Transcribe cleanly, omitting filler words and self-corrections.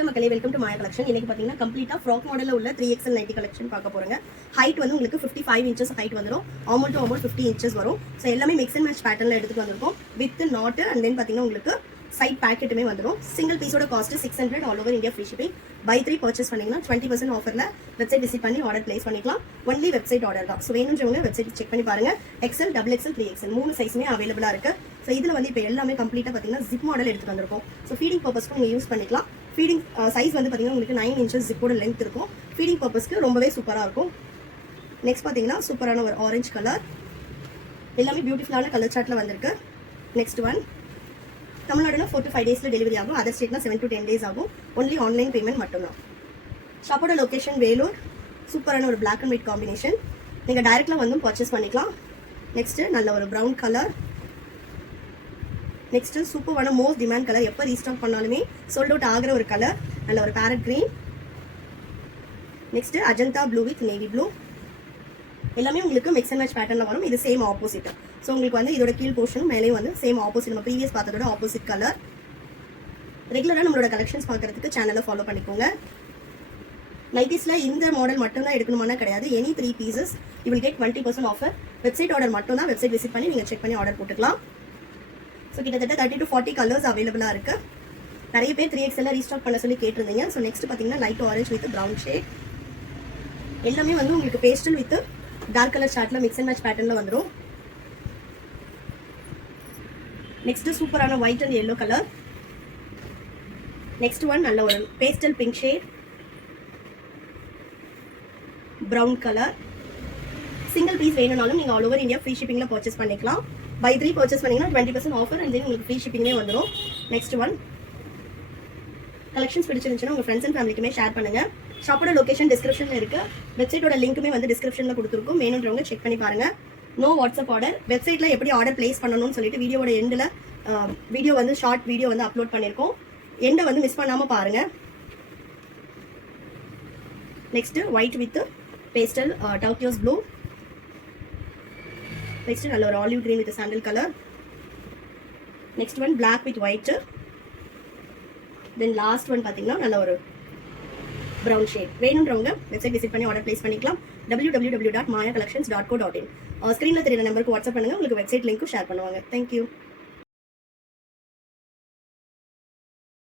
Hello மக்களே, welcome to Maya collection. இன்னைக்கு பார்த்தீங்கன்னா கம்ப்ளீட்டாக ஃப்ராக் மாடலில் உள்ள 3XL நைட்டி கலெக்ஷன் பார்க்க போகிறோங்க. ஹைட் வந்து உங்களுக்கு 55 இன்ச்சஸ் ஹைட் வந்துடும். ஆமோல் டு ஆமோல் 50 இன்ச்சஸ் வரும். ஸோ எல்லாமே மிக்ஸ் அண்ட் மேட்ச் பேட்டர்னில் எடுத்துகிட்டு வந்திருக்கும். வித் நாட்டு அண்ட் தென் பார்த்தீங்கன்னா உங்களுக்கு சைட் பேக்கெட்டுமே வந்துடும். சிங்கிள் பீஸோட cost 600 all over India free shipping. Buy 3 purchase பண்ணிங்கன்னா 20% ஆஃபரில் வெப்சைட் விசிட் பண்ணி ஆர்டர் பிளேஸ் பண்ணிக்கலாம். ஒன்லி வெப்சைட் ஆர்டர் தான். ஸோ வேணுன்றவங்க வெப்சைட் செக் பண்ணி பாருங்கள். XL, XXL, 3XL 3 சைஸுமே அவைலபிளாக இருக்குது. ஸோ இதில் வந்து இப்போ எல்லாமே கம்ப்ளீட்டாக பார்த்தீங்கன்னா ஜிப் மாடல் எடுத்துகிட்டு வந்திருக்கும். ஸோ ஃபீடிங் பர்பஸ்க்கு நீங்கள் யூஸ் பண்ணிக்கலாம். ஃபீடிங் சைஸ் வந்து பார்த்தீங்கன்னா உங்களுக்கு 9 இன்ச்சஸ் ஜிப்போட லென்த் இருக்கும். ஃபீடிங் பர்பஸ்க்கு ரொம்பவே சூப்பராக இருக்கும். நெக்ஸ்ட் பார்த்தீங்கன்னா சூப்பரான ஒரு ஆரஞ்சு கலர், எல்லாமே பியூட்டிஃபுல்லான கலர் சார்ட்டில் வந்திருக்கு. நெக்ஸ்ட் ஒன் தமிழ்நாடுனா 4 to 5 டேஸில் டெலிவரி ஆகும். அதர் ஸ்டேட்னா 7 to 10 days ஆகும். ஒன்லி ஆன்லைன் பேமெண்ட் மட்டும்தான். ஷாப்போட லொக்கேஷன் வேலூர். சூப்பரான ஒரு பிளாக் அண்ட் ஒயிட் காம்பினேஷன். நீங்கள் டைரெக்டாக வந்து பர்ச்சேஸ் பண்ணிக்கலாம். நெக்ஸ்ட்டு நல்ல ஒரு ப்ரௌன் கலர். நெக்ஸ்ட் சூப்பரான மோஸ்ட் டிமாண்ட் கலர், எப்போ ரீஸ்டாக் பண்ணாலுமே சோல்ட் அவுட் ஆகிற ஒரு கலர், நல்ல ஒரு parrot green. Next Ajanta blue with navy blue. எல்லாமே உங்களுக்கு மிக்ஸ் அண்ட் மேட்ச் பேட்டர்னில் வரும். இது சேம் ஆப்போசிட். ஸோ உங்களுக்கு வந்து இதோட கீழ் போர்ஷன் மேலேயும் வந்து சேம் ஆப்போசிட், நம்ம ப்ரீவியஸ் பார்த்ததோட ஆப்போசிட் கலர். ரெகுலராக நம்மளோட கலெக்ஷன்ஸ் பார்க்கறதுக்கு சேனலை ஃபாலோ பண்ணிக்கோங்க. நைட்டிஸில் இந்த மாடல் மட்டும்தான் எடுக்கணுமானா கிடையாது. Any 3 pieces you will get 20% offer. Website order மட்டும் தான். வெப்சைட் விசிட் பண்ணி நீங்கள் செக் பண்ணி ஆர்டர் போட்டுக்கலாம். ஸோ கிட்டத்தட்ட 30 to 40 கலர்ஸ் அவைலபிளாக இருக்குது. நிறைய பேர் 3XL ரீஸ்டாக் பண்ண சொல்லி கேட்டிருந்தீங்க. ஸோ நெக்ஸ்ட் பார்த்தீங்கன்னா light orange with brown shade. எல்லாமே வந்து உங்களுக்கு பேஸ்டல் வித் டார்க் கலர் சார்ட்டில் மிக்ஸ் அண்ட் மேட்ச் பேட்டர்னில் வந்துடும். நெக்ஸ்ட் சூப்பரான white and yellow colour. Next one நல்ல ஒரு pastel pink shade, brown colour. Single piece வேணும்னாலும் நீங்கள் ஆல் ஓவர் இந்தியா ஃப்ரீ ஷிப்பிங்கில் பர்ச்சேஸ் பண்ணிக்கலாம். பை 3 பர்ச்சேஸ் பண்ணிங்கன்னா 20% ஆஃபர் அண்ட் தென் உங்களுக்கு ஃப்ரீ ஷிப்பிங்கே வந்துடும். நெக்ஸ்ட் ஒன் கலெக்ஷன்ஸ் பிடிச்சிருந்துச்சுன்னா உங்கள் ஃப்ரெண்ட்ஸ் அண்ட் ஃபேமிலிக்குமே ஷேர் பண்ணுங்கள். ஷாப்போட லொக்கேஷன் டிஸ்கிரிப்ஷனில் இருக்குது. வெப்சைட்டோட லிங்க்குமே வந்து டிஸ்கிரிப்ஷனில் கொடுத்துருக்கும். வேணுன்றவங்க செக் பண்ணி பாருங்கள். No WhatsApp order. வெப்சைட்டில் எப்படி ஆர்டர் பிளேஸ் பண்ணணும்னு சொல்லிட்டு வீடியோட எண்டில் வீடியோ வந்து ஷார்ட் வீடியோ வந்து அப்லோட் பண்ணியிருக்கோம். எண்டை வந்து மிஸ் பண்ணாமல் பாருங்கள். Next white with pastel turquoise blue. Next நல்ல ஒரு olive green with sandal colour. Next one black with white. Then last one பார்த்தீங்கன்னா நல்ல ஒரு ப்ரௌன் ஷேட். வேணுன்றவங்க வெப்சைட் விசிட் பண்ணி ஆர்டர் பிளேஸ் பண்ணிக்கலாம். www.mayacollections.co.in. ஸ்க்ரீனில் தெரியுற நம்பருக்கு வாட்ஸ்அப் பண்ணுங்கள். உங்களுக்கு வெப்சைட் லிங்க்கும் ஷேர் பண்ணுவாங்க. தேங்க்யூ.